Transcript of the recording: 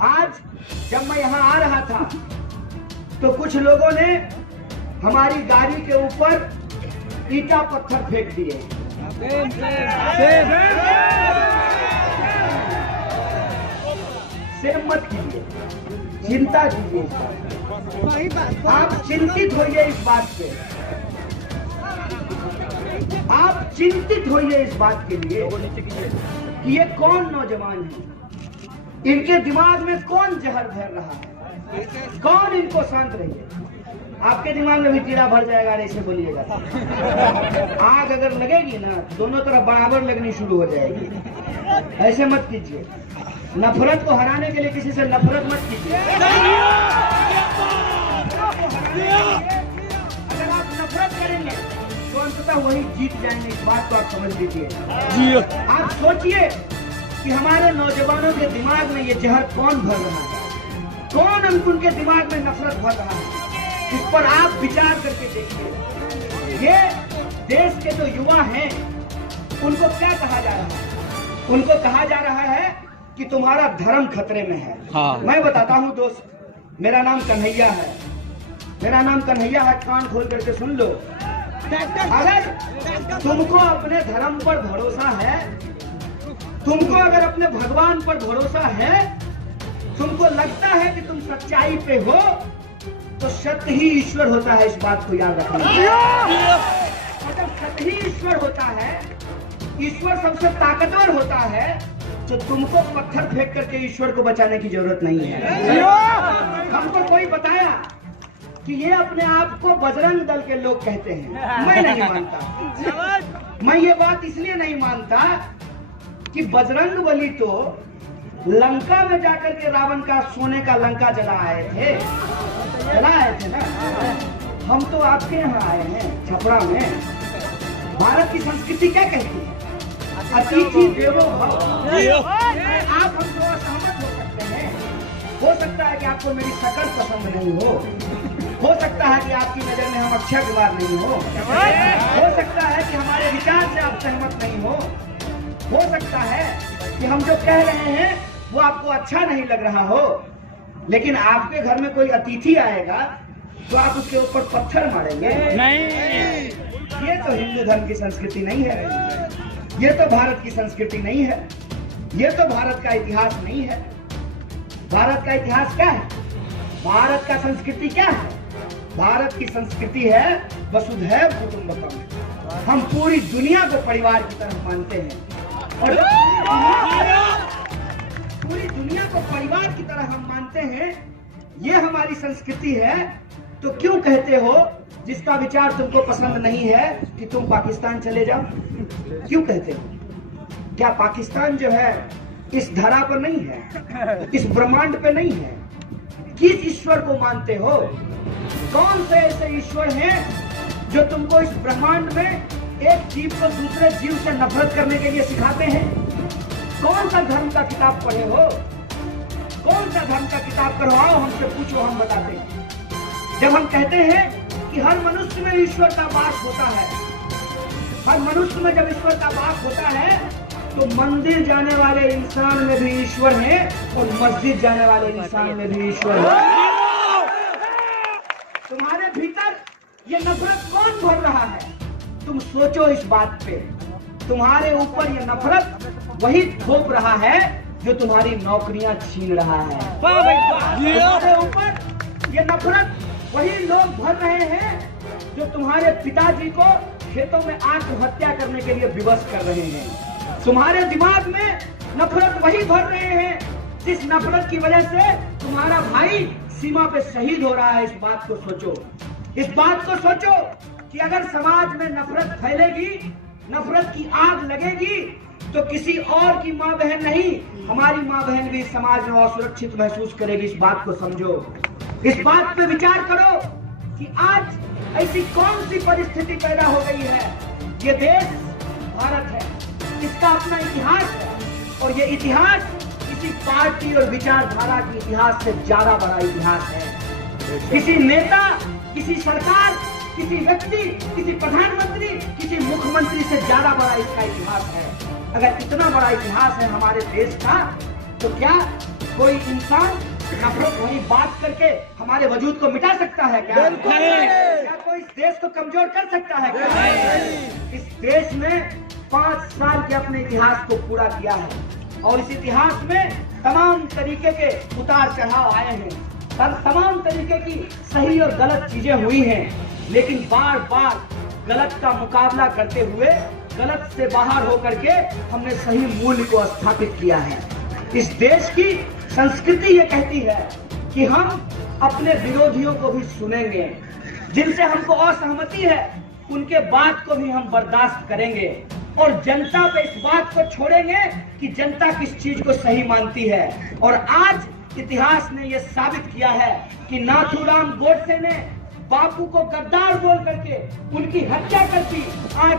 आज जब मैं यहाँ आ रहा था तो कुछ लोगों ने हमारी गाड़ी के ऊपर ईटा पत्थर फेंक दिए। सेम मत कीजिए, चिंता कीजिए इस बात। आप चिंतित होइए इस बात पे, आप चिंतित होइए इस बात के लिए कि ये कौन नौजवान है, इनके दिमाग में कौन जहर भर रहा है, कौन इनको शांत रहिए। आपके दिमाग में भी कीड़ा भर जाएगा, ऐसे बोलिएगा। आग अगर लगेगी ना दोनों तरफ बराबर लगनी शुरू हो जाएगी। ऐसे मत कीजिए, नफरत को हराने के लिए किसी से नफरत मत कीजिए। अगर आप नफरत करेंगे तो अंततः वही जीत जाएंगे, इस बात को आप समझ लीजिए। आप सोचिए कि हमारे नौजवानों के दिमाग में ये जहर कौन भर रहा है, कौन उनके दिमाग में नफरत भर रहा है, इस पर आप विचार करके देखिए। ये देश के जो युवा हैं उनको क्या कहा जा रहा है? उनको कहा जा रहा है कि तुम्हारा धर्म खतरे में है। हाँ। मैं बताता हूँ दोस्त, मेरा नाम कन्हैया है, मेरा नाम कन्हैया है, कान खोल करके सुन लो। अगर तुमको अपने धर्म पर भरोसा है, तुमको अगर अपने भगवान पर भरोसा है, तुमको लगता है कि तुम सच्चाई पे हो, तो सत्य ही ईश्वर होता है, इस बात को याद रखना। अगर सत्य ही ईश्वर होता है, ईश्वर सबसे ताकतवर होता है, तो तुमको पत्थर फेंक करके ईश्वर को बचाने की जरूरत नहीं है। हमको कोई बताया कि ये अपने आप को बजरंग दल के लोग कहते हैं, मैं नहीं मानता। मैं ये बात इसलिए नहीं मानता कि बजरंग बली तो लंका में जाकर के रावण का सोने का लंका जला आए थे ना। हम तो आपके यहाँ आए हैं छपरा में। भारत की संस्कृति क्या कहती है? अतिथि देवो भव। आप हमसे असहमत हो सकते हैं, हो सकता है कि आपको मेरी शक्ल पसंद नहीं हो सकता है कि आपकी नजर में हम अक्षय कुमार नहीं हो सकता है कि हमारे विचार से आप सहमत नहीं हो सकता है कि हम जो कह रहे हैं वो आपको अच्छा नहीं लग रहा हो, लेकिन आपके घर में कोई अतिथि आएगा तो आप उसके ऊपर पत्थर मारेंगे? नहीं, ये तो हिंदू धर्म की संस्कृति नहीं है, ये तो भारत की संस्कृति नहीं है, ये तो भारत का इतिहास नहीं है। भारत का इतिहास क्या है? भारत का संस्कृति क्या है? भारत की संस्कृति है वसुधैव कुटुंबकम। हम पूरी दुनिया को परिवार की तरह मानते हैं, और पूरी दुनिया को परिवार की तरह हम मानते हैं। ये हमारी संस्कृति है। तो क्यों कहते हो जिसका विचार तुमको पसंद नहीं है कि तुम पाकिस्तान चले जाओ? क्यों कहते हो? क्या पाकिस्तान जो है इस धरा पर नहीं है, इस ब्रह्मांड पे नहीं है? किस ईश्वर को मानते हो? कौन से ऐसे ईश्वर हैं जो तुमको इस ब्रह्मांड में एक जीव को दूसरे जीव से नफरत करने के लिए सिखाते हैं? कौन सा धर्म का किताब पढ़े हो? कौन सा धर्म का किताब करवाओ, हमसे पूछो, हम बताते हैं। जब हम कहते हैं कि हर मनुष्य में ईश्वर का वास होता है, हर मनुष्य में जब ईश्वर का वास होता है तो मंदिर जाने वाले इंसान में भी ईश्वर है और मस्जिद जाने वाले इंसान में भी ईश्वर है। तुम्हारे भीतर ये नफरत कौन भर रहा है? तुम सोचो इस बात पे। तुम्हारे ऊपर ये नफरत वही थोप रहा है जो तुम्हारी नौकरियां छीन रहा है। तुम्हारे ऊपर ये नफरत वही लोग भर रहे हैं जो तुम्हारे पिताजी को खेतों में आत्महत्या करने के लिए विवश कर रहे हैं। तुम्हारे दिमाग में नफरत वही भर रहे हैं जिस नफरत की वजह से तुम्हारा भाई सीमा पे शहीद हो रहा है। इस बात को सोचो, इस बात को सोचो कि अगर समाज में नफरत फैलेगी, नफरत की आग लगेगी, तो किसी और की माँ बहन नहीं, हमारी माँ बहन भी समाज में असुरक्षित महसूस करेगी। इस बात को समझो, इस बात पे विचार करो कि आज ऐसी कौन सी परिस्थिति पैदा हो गई है। ये देश भारत है, इसका अपना इतिहास है, और ये इतिहास किसी पार्टी और विचारधारा के इतिहास से ज्यादा बड़ा इतिहास है। किसी नेता, किसी सरकार, किसी व्यक्ति, किसी प्रधानमंत्री, किसी मुख्यमंत्री से ज्यादा बड़ा इसका इतिहास है। अगर इतना बड़ा इतिहास है हमारे देश का, तो क्या कोई इंसान नफरत भरी बात करके हमारे वजूद को मिटा सकता है क्या? क्या कोई इस देश को कमजोर कर सकता है क्या? इस देश में 5 साल के अपने इतिहास को पूरा किया है और इस इतिहास में तमाम तरीके के उतार चढ़ाव आए हैं, तमाम तरीके की सही और गलत चीजें हुई हैं, लेकिन बार बार गलत का मुकाबला करते हुए गलत से बाहर होकर के हमने सही मूल्य को स्थापित किया है। इस देश की संस्कृति ये कहती है कि हम अपने विरोधियों को भी सुनेंगे, जिनसे हमको असहमति है उनके बात को भी हम बर्दाश्त करेंगे और जनता पे इस बात को छोड़ेंगे कि जनता किस चीज को सही मानती है। और आज इतिहास ने यह साबित किया है कि नाथूराम गोडसे ने बापू को गद्दार बोल करके उनकी हत्या कर दी। आज